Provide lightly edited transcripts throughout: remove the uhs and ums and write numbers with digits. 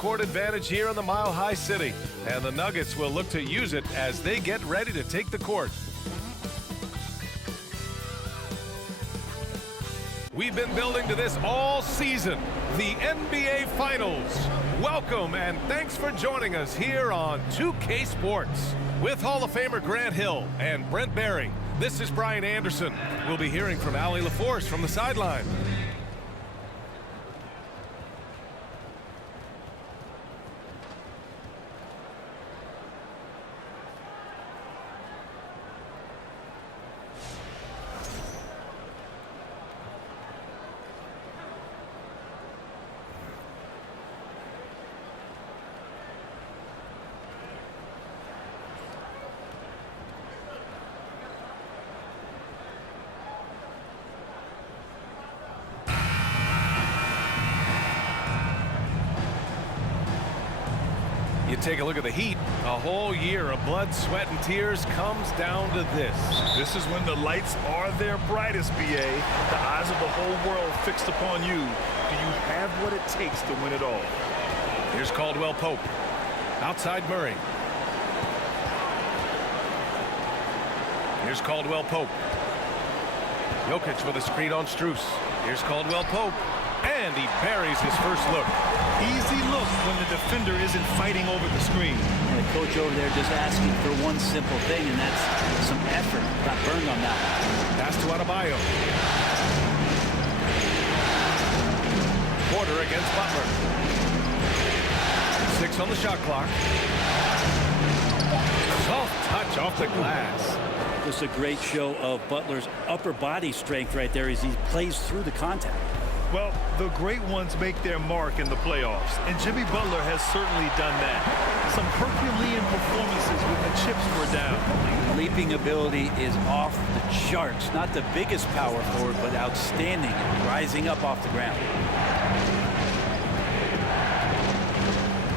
court advantage here in the Mile High City, and the Nuggets will look to use it as they get ready to take the court. We've been building to this all season, the NBA Finals. Welcome and thanks for joining us here on 2K Sports. With Hall of Famer Grant Hill and Brent Barry, this is Brian Anderson. We'll be hearing from Allie LaForce from the sideline. You take a look at the Heat, a whole year of blood, sweat, and tears comes down to this. This is when the lights are their brightest, BA. The eyes of the whole world fixed upon you. Do you have what it takes to win it all? Here's Caldwell Pope. Outside Murray. Here's Caldwell Pope. Jokic with a screen on Strus. Here's Caldwell Pope. And he buries his first look. Easy look when the defender isn't fighting over the screen. And the coach over there just asking for one simple thing, and that's some effort. Got burned on that one. Pass to Adebayo. Porter against Butler. 6 on the shot clock. Soft touch off the glass. Just a great show of Butler's upper body strength right there as he plays through the contact. Well, the great ones make their mark in the playoffs, and Jimmy Butler has certainly done that. Some Herculean performances when the chips were down. Leaping ability is off the charts. Not the biggest power forward, but outstanding, rising up off the ground.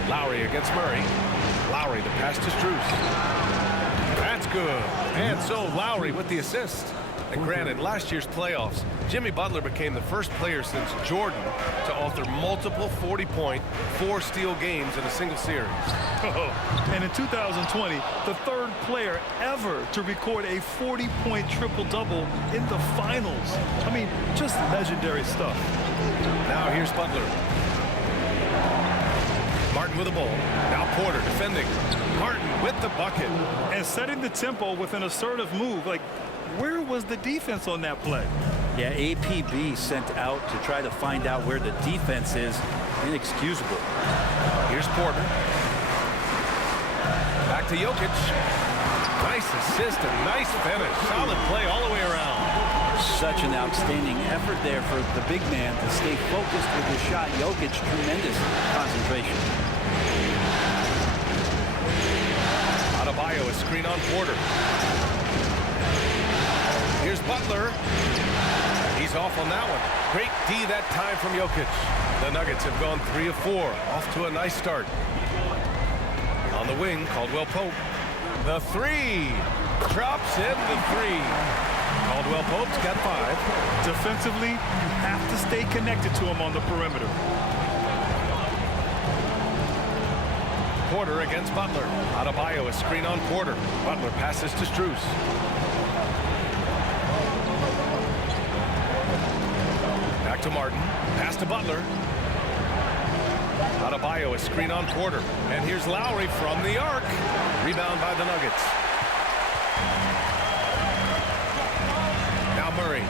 Lowry against Murray. Lowry, the pass to Strus. That's good. And so Lowry with the assist. And granted, last year's playoffs, Jimmy Butler became the first player since Jordan to author multiple 40-point, 4-steal games in a single series. And in 2020, the third player ever to record a 40-point triple-double in the finals. I mean, just legendary stuff. Now here's Butler. Martin with the ball. Now Porter defending. Martin with the bucket. And setting the tempo with an assertive move. Like, where was the defense on that play? Yeah, APB sent out to try to find out where the defense is. Inexcusable. Here's Porter. Back to Jokic. Nice assist and nice finish. Solid play all the way around. Such an outstanding effort there for the big man to stay focused with his shot. Jokic, tremendous concentration. Adebayo, a screen on Porter. Here's Butler. He's off on that one. Great D that time from Jokic. The Nuggets have gone 3 of 4. Off to a nice start. On the wing, Caldwell Pope. The three. Drops in the three. Caldwell Pope's got 5. Defensively, you have to stay connected to him on the perimeter. Porter against Butler. Adebayo, a screen on Porter. Butler passes to Strus. Back to Martin. Pass to Butler. Adebayo, a screen on Porter. And here's Lowry from the arc. Rebound by the Nuggets. Now Murray.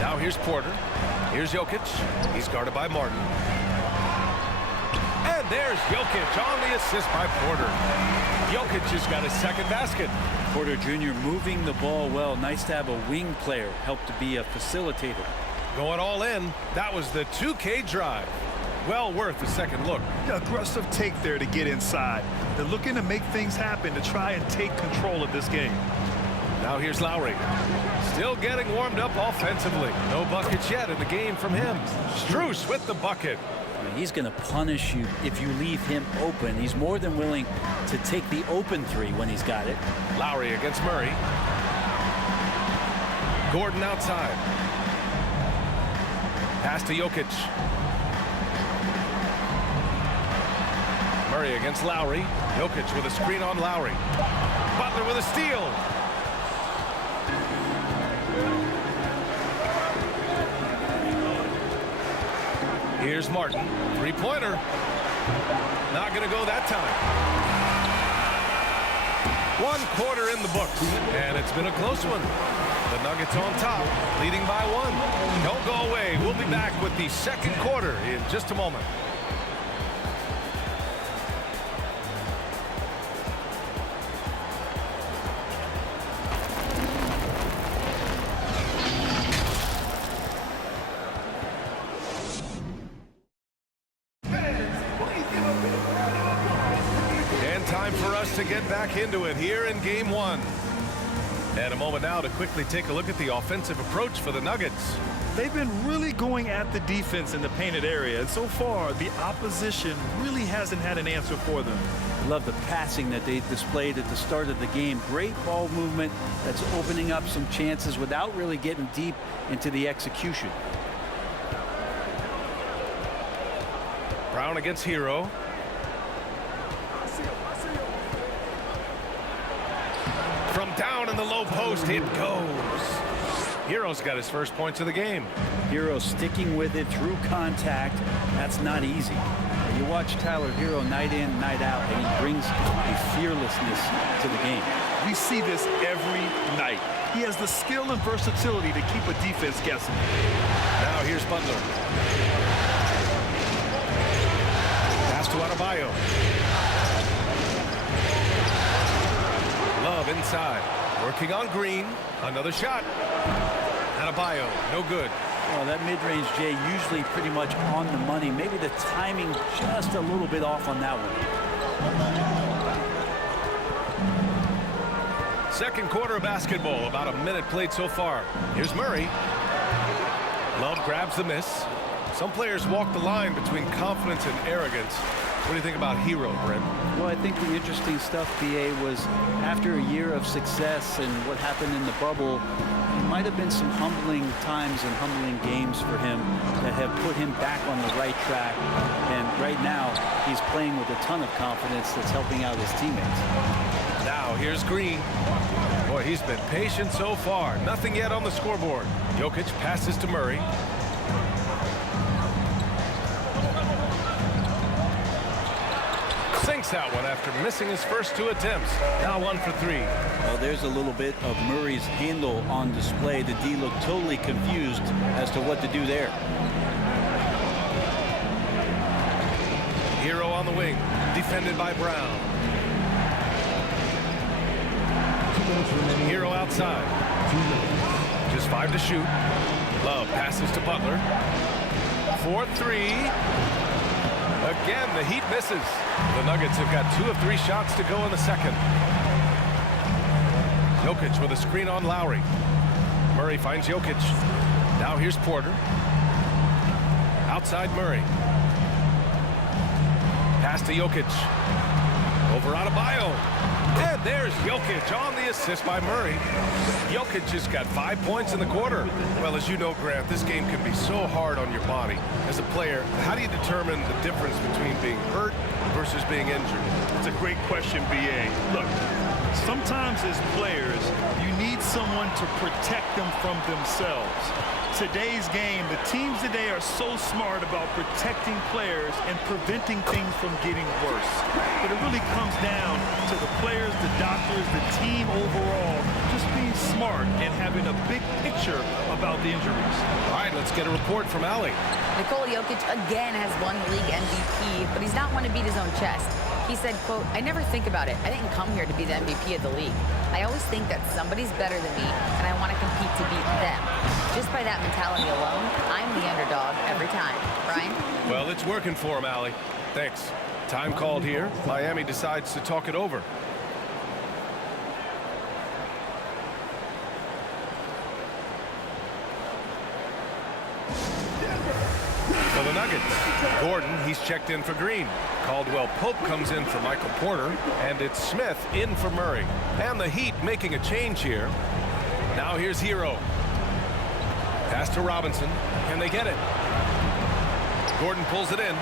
Now here's Porter. Here's Jokic. He's guarded by Martin. And there's Jokic on the assist by Porter. Jokic has got his second basket. Porter Jr. moving the ball well. Nice to have a wing player help to be a facilitator. Going all in. That was the 2K drive. Well worth a second look. Aggressive take there to get inside. They're looking to make things happen to try and take control of this game. Now here's Lowry. Still getting warmed up offensively. No buckets yet in the game from him. Strus with the bucket. He's going to punish you if you leave him open. He's more than willing to take the open three when he's got it. Lowry against Murray. Gordon outside. Pass to Jokic. Murray against Lowry. Jokic with a screen on Lowry. Butler with a steal. Here's Martin. Three-pointer. Not going to go that time. 1 quarter in the books, and it's been a close one. The Nuggets on top, leading by 1. Don't go away. We'll be back with the second quarter in just a moment. Time for us to get back into it here in game 1. And a moment now to quickly take a look at the offensive approach for the Nuggets. They've been really going at the defense in the painted area, and so far the opposition really hasn't had an answer for them. I love the passing that they displayed at the start of the game. Great ball movement that's opening up some chances without really getting deep into the execution. Brown against Hero. From down in the low post, it goes. Hero's got his first points of the game. Hero sticking with it through contact. That's not easy. You watch Tyler Hero night in, night out, and he brings a fearlessness to the game. We see this every night. He has the skill and versatility to keep a defense guessing. Now here's Butler. Pass to Adebayo. Love inside. Working on Green. Another shot. Adebayo, no good. Well, that mid-range, Jay, usually pretty much on the money. Maybe the timing just a little bit off on that one. Second quarter of basketball. About a minute played so far. Here's Murray. Love grabs the miss. Some players walk the line between confidence and arrogance. What do you think about Hero, Brent? Well, I think the interesting stuff, BA, was after a year of success and what happened in the bubble, it might have been some humbling times and humbling games for him that have put him back on the right track. And right now, he's playing with a ton of confidence that's helping out his teammates. Now, here's Green. Boy, he's been patient so far. Nothing yet on the scoreboard. Jokic passes to Murray. Sinks that one after missing his first 2 attempts. Now 1 for 3. Well, there's a little bit of Murray's handle on display. The D looked totally confused as to what to do there. Hero on the wing, defended by Brown. Hero outside. Just 5 to shoot. Love passes to Butler. 4-3. Again, the Heat misses. The Nuggets have got 2 of 3 shots to go in the second. Jokic with a screen on Lowry. Murray finds Jokic. Now here's Porter. Outside Murray. Pass to Jokic. Over Adebayo. And there's Jokic on the assist by Murray. Jokic just got 5 points in the quarter. Well, as you know, Grant, this game can be so hard on your body. As a player, how do you determine the difference between being hurt versus being injured? It's a great question, BA. Look, sometimes as players, you need someone to protect them from themselves. Today's game, the teams today are so smart about protecting players and preventing things from getting worse. But it really comes down to the players, the doctors, the team overall, just being smart and having a big picture about the injuries. All right, let's get a report from Allie. Nikola Jokic again has won league MVP, but he's not one to beat his own chest. He said, quote, "I never think about it. I didn't come here to be the MVP of the league. I always think that somebody's better than me, and I want to compete to beat them. Just by that mentality alone, I'm the underdog every time." Brian? Well, it's working for him, Allie. Thanks. Time called here. Miami decides to talk it over. For the Nuggets, Gordon, he's checked in for Green. Caldwell Pope comes in for Michael Porter, and it's Smith in for Murray. And the Heat making a change here. Now here's Hero. Pass to Robinson. Can they get it? Gordon pulls it in.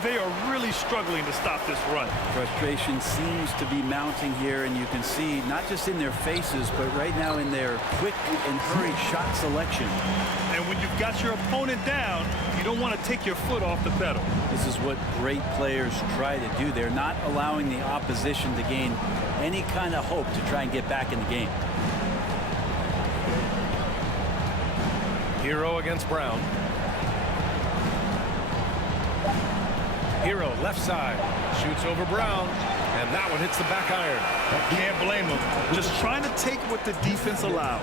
They are really struggling to stop this run. Frustration seems to be mounting here, and you can see not just in their faces, but right now in their quick and hurried shot selection. And when you've got your opponent down, you don't want to take your foot off the pedal. This is what great players try to do. They're not allowing the opposition to gain any kind of hope to try and get back in the game. Hero against Brown. Hero left side, shoots over Brown, and that one hits the back iron. Can't blame them. Just trying to take what the defense allows.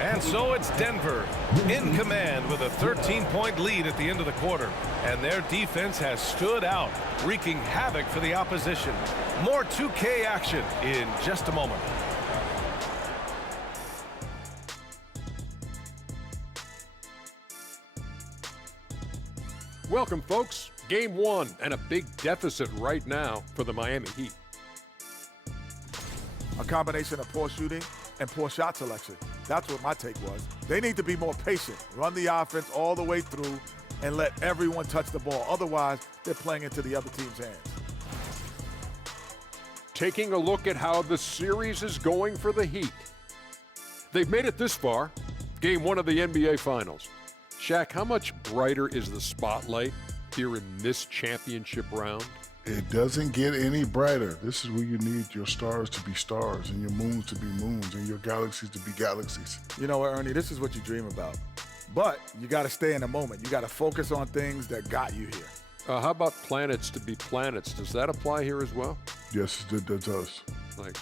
And so it's Denver in command with a 13-point lead at the end of the quarter. And their defense has stood out, wreaking havoc for the opposition. More 2K action in just a moment. Welcome, folks. Game 1 and a big deficit right now for the Miami Heat. A combination of poor shooting and poor shot selection. That's what my take was. They need to be more patient, run the offense all the way through, and let everyone touch the ball. Otherwise, they're playing into the other team's hands. Taking a look at how the series is going for the Heat. They've made it this far, Game 1 of the NBA Finals. Shaq, how much brighter is the spotlight here in this championship round? It doesn't get any brighter. This is where you need your stars to be stars and your moons to be moons and your galaxies to be galaxies. You know what, Ernie? This is what you dream about. But you got to stay in the moment. You got to focus on things that got you here. How about planets to be planets? Does that apply here as well? Yes, it does. Thanks.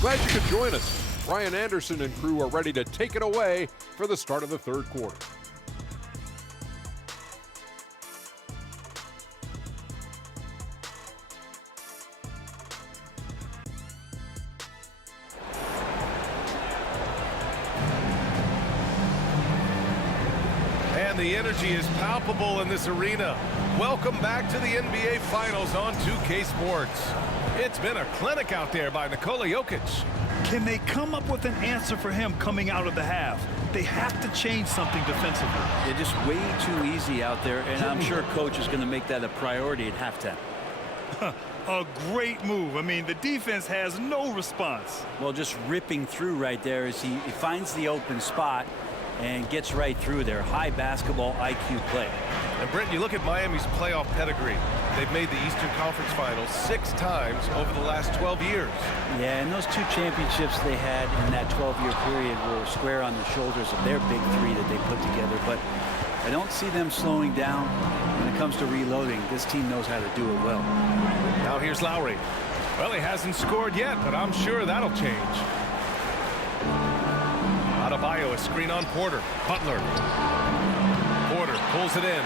Glad you could join us. Ryan Anderson and crew are ready to take it away for the start of the third quarter. And the energy is palpable in this arena. Welcome back to the NBA Finals on 2K Sports. It's been a clinic out there by Nikola Jokic. Can they come up with an answer for him coming out of the half? They have to change something defensively. They're just way too easy out there, and I'm sure coach is going to make that a priority at halftime. A great move. I mean, the defense has no response. Well, just ripping through right there as he finds the open spot and gets right through there. High basketball IQ play. And Brent, you look at Miami's playoff pedigree. They've made the Eastern Conference Finals 6 times over the last 12 years. Yeah, and those 2 championships they had in that 12-year period were square on the shoulders of their big 3 that they put together. But I don't see them slowing down when it comes to reloading. This team knows how to do it well. Now here's Lowry. Well, he hasn't scored yet, but I'm sure that'll change. Adebayo, a screen on Porter. Butler. Porter pulls it in.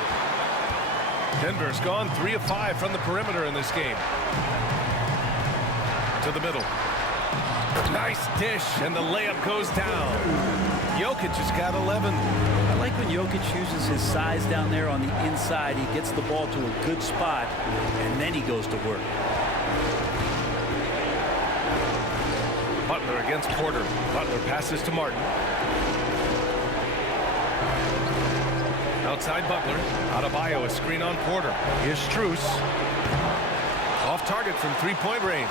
Denver's gone 3 of 5 from the perimeter in this game. To the middle. Nice dish, and the layup goes down. Jokic has got 11. I like when Jokic uses his size down there on the inside. He gets the ball to a good spot, and then he goes to work. Butler against Porter. Butler passes to Martin. Outside Butler. Adebayo, a screen on Porter. Here's Strus. Off target from 3-point range.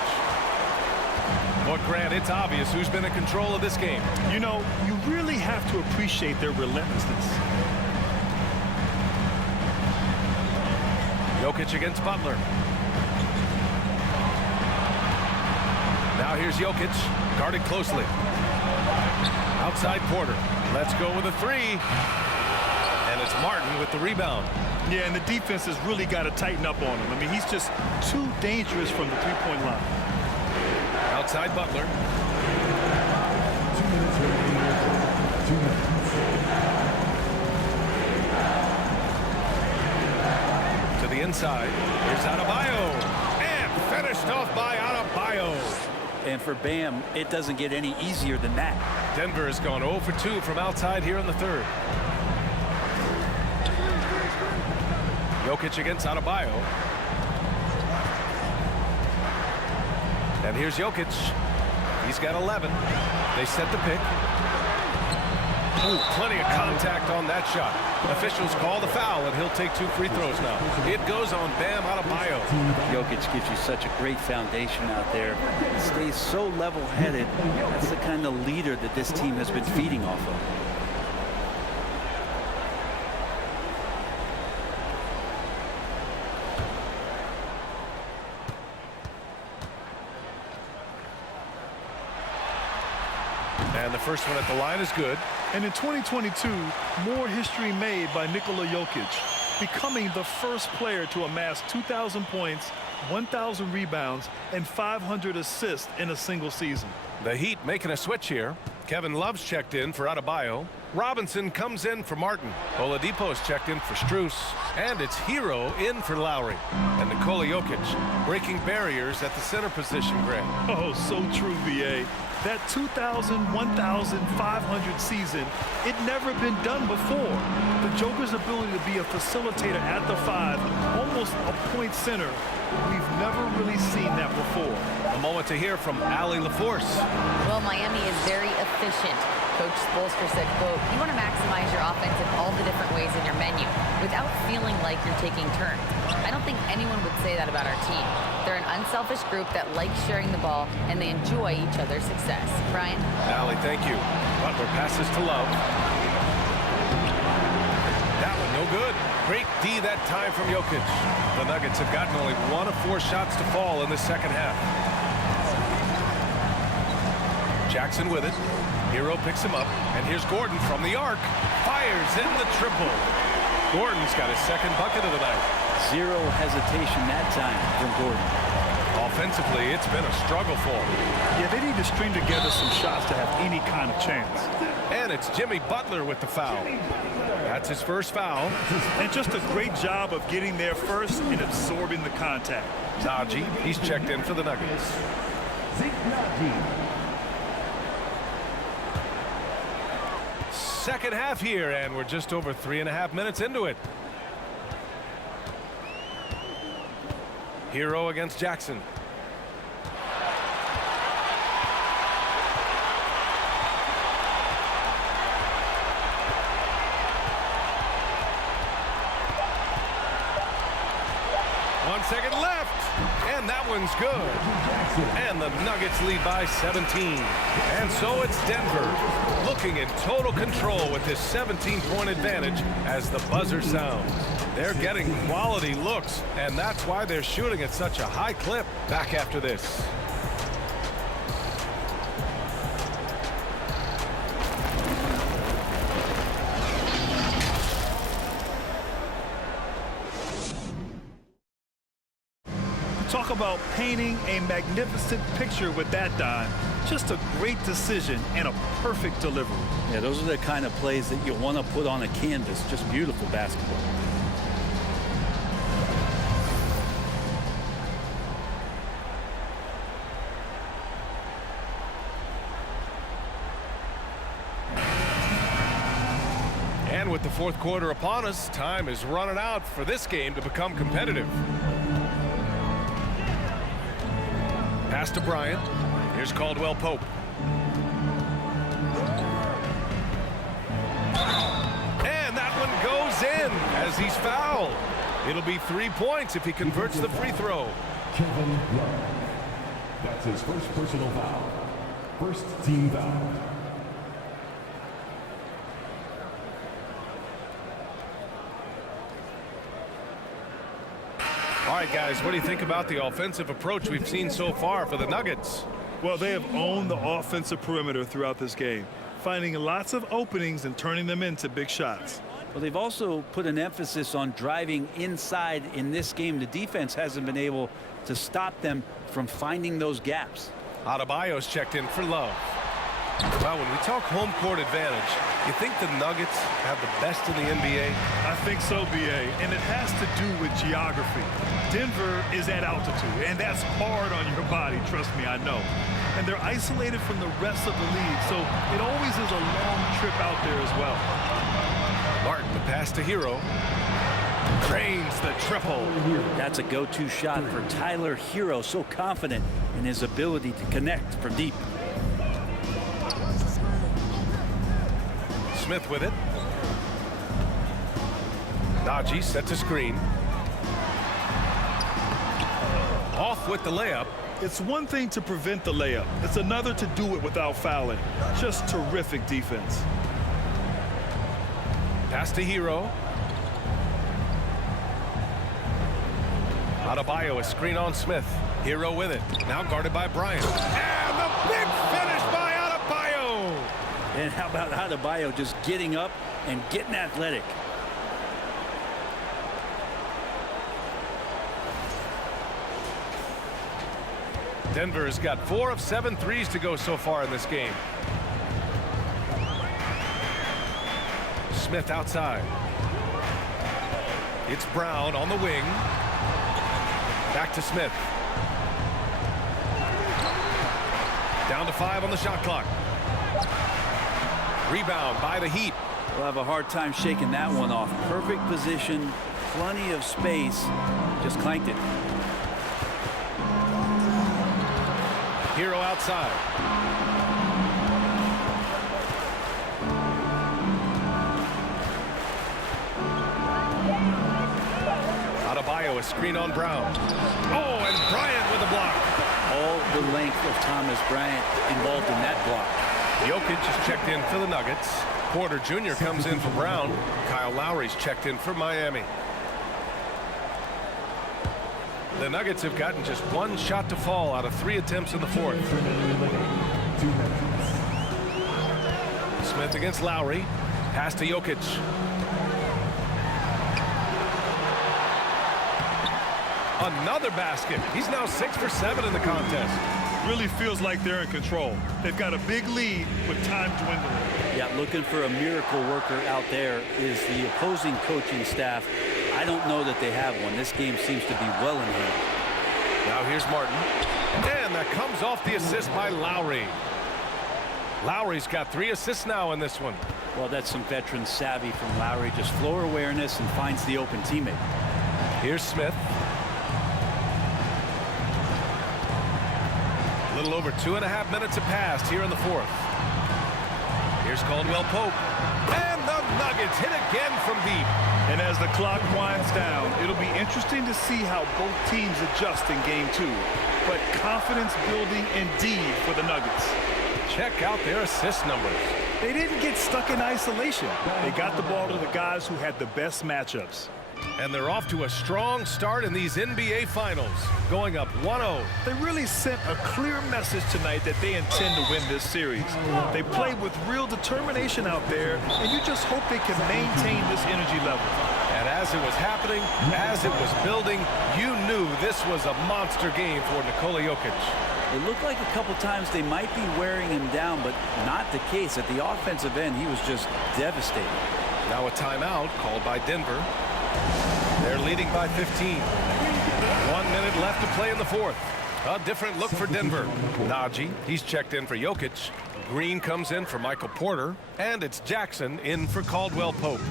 But Grant, it's obvious who's been in control of this game. You know, you really have to appreciate their relentlessness. Jokic against Butler. Now here's Jokic, guarded closely. Outside Porter. Let's go with a 3. And it's Martin with the rebound. Yeah, and the defense has really got to tighten up on him. I mean, he's just too dangerous from the 3-point line. Outside Butler. To the inside. Here's Adebayo. And finished off by Adebayo. And for Bam, it doesn't get any easier than that. Denver has gone 0 for 2 from outside here in the third. Jokic against Adebayo. And here's Jokic. He's got 11. They set the pick. Ooh, plenty of contact on that shot. Officials call the foul, and he'll take 2 free throws now. It goes on Bam Adebayo. Jokic gives you such a great foundation out there. He stays so level-headed. That's the kind of leader that this team has been feeding off of. And the first one at the line is good. And in 2022, more history made by Nikola Jokic, becoming the first player to amass 2,000 points, 1,000 rebounds, and 500 assists in a single season. The Heat making a switch here. Kevin Love's checked in for Adebayo. Robinson comes in for Martin. Oladipo's checked in for Strus. And it's Hero in for Lowry. And Nikola Jokic breaking barriers at the center position, Greg. Oh, so true, B.A. That 2,000, 1,500 season, it never been done before. The Joker's ability to be a facilitator at the 5, almost a point center, we've never really seen that before. A moment to hear from Allie LaForce. Well, Miami is very efficient. Coach Spoelstra said, quote, you want to maximize your offense in all the different ways in your menu without feeling like you're taking turns. I don't think anyone would say that about our team. They're an unselfish group that likes sharing the ball, and they enjoy each other's success. Brian? Allie, thank you. Butler passes to Love. That one no good. Great D that time from Jokic. The Nuggets have gotten only 1 of 4 shots to fall in the second half. Jackson with it. Hero picks him up, and here's Gordon from the arc. Fires in the triple. Gordon's got his second bucket of the night. Zero hesitation that time from Gordon. Offensively, it's been a struggle for him. Yeah, they need to string together some shots to have any kind of chance. And it's Jimmy Butler with the foul. That's his first foul. And just a great job of getting there first and absorbing the contact. Naji, he's checked in for the Nuggets. Second half here, and we're just over 3.5 minutes into it. Hero against Jackson. One second left, and that one's good. And the Nuggets lead by 17. And so it's Denver looking in total control with this 17-point advantage as the buzzer sounds. They're getting quality looks, and that's why they're shooting at such a high clip. Back after this. Talk about painting a magnificent picture with that dime. Just a great decision and a perfect delivery. Yeah, those are the kind of plays that you want to put on a canvas. Just beautiful basketball. And with the fourth quarter upon us, time is running out for this game to become competitive. Pass to Bryant. Here's Caldwell Pope. And that one goes in as he's fouled. It'll be 3 points if he converts the free throw. Kevin Love. That's his first personal foul. First team foul. All right, guys, what do you think about the offensive approach we've seen so far for the Nuggets? Well, they have owned the offensive perimeter throughout this game, finding lots of openings and turning them into big shots. Well, they've also put an emphasis on driving inside in this game. The defense hasn't been able to stop them from finding those gaps. Adebayo's checked in for Love. Well, when we talk home court advantage, you think the Nuggets have the best in the NBA? I think so, B.A., and it has to do with geography. Denver is at altitude, and that's hard on your body, trust me, I know. And they're isolated from the rest of the league, so it always is a long trip out there as well. Martin, the pass to Hero. Drains the triple. That's a go-to shot for Tyler Hero, so confident in his ability to connect from deep. Smith with it. Najee sets a screen. Off with the layup. It's one thing to prevent the layup. It's another to do it without fouling. Just terrific defense. Pass to Hero. Adebayo, a screen on Smith. Hero with it. Now guarded by Bryant. And the big finish by Adebayo. And how about Adebayo just getting up and getting athletic? Denver's got 4 of 7 threes to go so far in this game. Smith outside. It's Brown on the wing. Back to Smith. Down to 5 on the shot clock. Rebound by the Heat. We'll have a hard time shaking that one off. Perfect position, plenty of space. Just clanked it. Hero outside. Adebayo, a screen on Brown. Oh, and Bryant with the block. All the length of Thomas Bryant involved in that block. Jokic is checked in for the Nuggets. Porter Jr. comes in for Brown. Kyle Lowry's checked in for Miami. The Nuggets have gotten just 1 shot to fall out of 3 attempts in the 4th. Smith against Lowry. Pass to Jokic. Another basket. He's now 6 for 7 in the contest. Really feels like they're in control. They've got a big lead with time dwindling. Yeah, looking for a miracle worker out there is the opposing coaching staff. I don't know that they have one. This game seems to be well in hand. Now here's Martin. And that comes off the assist by Lowry. Lowry's got 3 assists now in this one. Well, that's some veteran savvy from Lowry. Just floor awareness and finds the open teammate. Here's Smith. A little over 2.5 minutes have passed here in the 4th. Here's Caldwell Pope. And the Nuggets hit again from deep. And as the clock winds down, it'll be interesting to see how both teams adjust in game 2. But confidence building indeed for the Nuggets. Check out their assist numbers. They didn't get stuck in isolation. They got the ball to the guys who had the best matchups. And they're off to a strong start in these NBA Finals, going up 1-0. They really sent a clear message tonight that they intend to win this series. They played with real determination out there, and you just hope they can maintain this energy level. And as it was happening, as it was building, you knew this was a monster game for Nikola Jokic. It looked like a couple times they might be wearing him down, but not the case. At the offensive end, he was just devastating. Now a timeout called by Denver. They're leading by 15. 1 minute left to play in the 4th. A different look for Denver. Najee, he's checked in for Jokic. Green comes in for Michael Porter. And it's Jackson in for Caldwell Pope.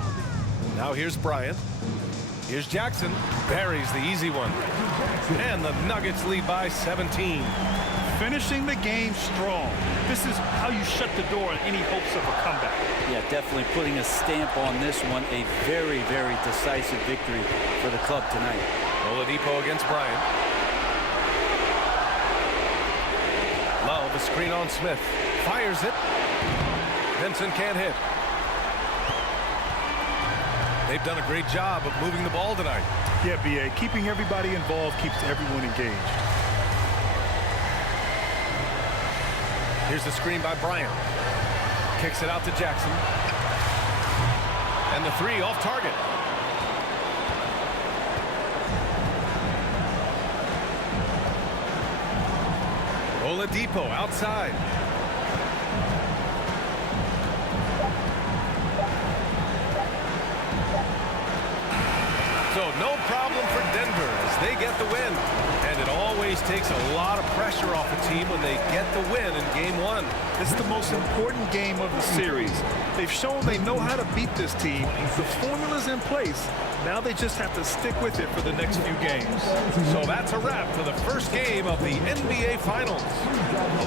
Now here's Bryant. Here's Jackson. Buries the easy one. And the Nuggets lead by 17. Finishing the game strong. This is how you shut the door on any hopes of a comeback. Yeah, definitely putting a stamp on this one. A very, very decisive victory for the club tonight. Oladipo against Bryant. Love, a screen on Smith. Fires it. Vincent can't hit. They've done a great job of moving the ball tonight. Yeah, B.A. Keeping everybody involved keeps everyone engaged. Here's the screen by Bryant. Kicks it out to Jackson. And the 3 off target. Oladipo outside. So no problem for Denver as they get the win. And it always takes a lot of pressure off a team when they get the win in game 1. This is the most important game of the series. They've shown they know how to beat this team. The formula's in place. Now they just have to stick with it for the next few games. So that's a wrap for the first game of the NBA Finals.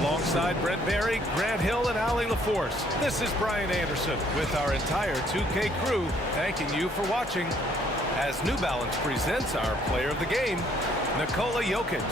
Alongside Brent Barry, Grant Hill, and Allie LaForce, this is Brian Anderson with our entire 2K crew thanking you for watching as New Balance presents our player of the game, Nikola Jokic.